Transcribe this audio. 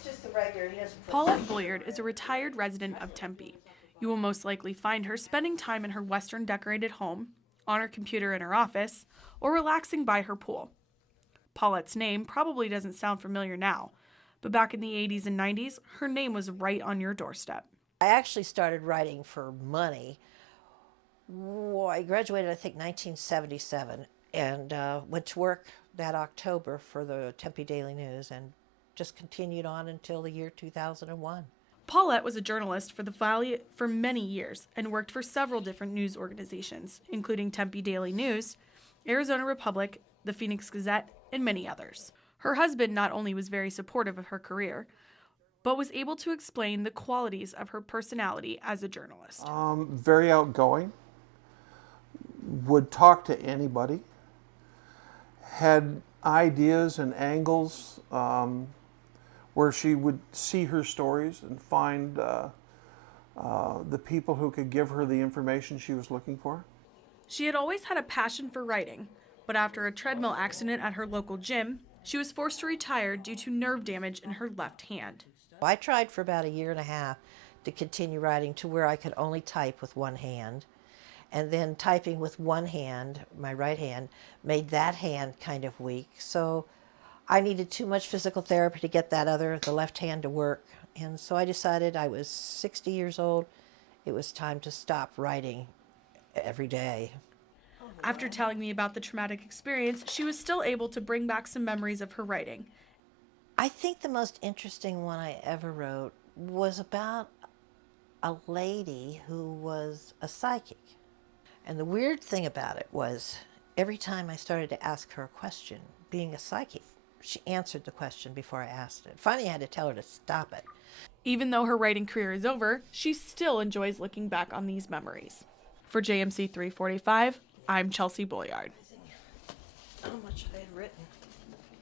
it's just the regular. He doesn't put Paulette Boyard is a retired resident of Tempe. You will most likely find her spending time in her Western decorated home, on her computer in her office, or relaxing by her pool. Paulette's name probably doesn't sound familiar now, but back in the 80s and 90s, her name was right on your doorstep. I actually started writing for money. I graduated, I think, 1977, and went to work that October for the Tempe Daily News and just continued on until the year 2001. Paulette was a journalist for the Valley for many years and worked for several different news organizations, including Tempe Daily News, Arizona Republic, the Phoenix Gazette, and many others. Her husband not only was very supportive of her career, but was able to explain the qualities of her personality as a journalist. Very outgoing, would talk to anybody, had ideas and angles where she would see her stories and find the people who could give her the information she was looking for. She had always had a passion for writing, but after a treadmill accident at her local gym, she was forced to retire due to nerve damage in her left hand. I tried for about a year and a half to continue writing to where I could only type with one hand. And then typing with one hand, my right hand, made that hand kind of weak. So I needed too much physical therapy to get the left hand to work. And so I decided I was 60 years old. It was time to stop writing every day. After telling me about the traumatic experience, she was still able to bring back some memories of her writing. I think the most interesting one I ever wrote was about a lady who was a psychic. And the weird thing about it was every time I started to ask her a question, being a psychic, she answered the question before I asked it. Finally, I had to tell her to stop it. Even though her writing career is over, she still enjoys looking back on these memories. For JMC 345, I'm Chelsea Boyard. How much I had written.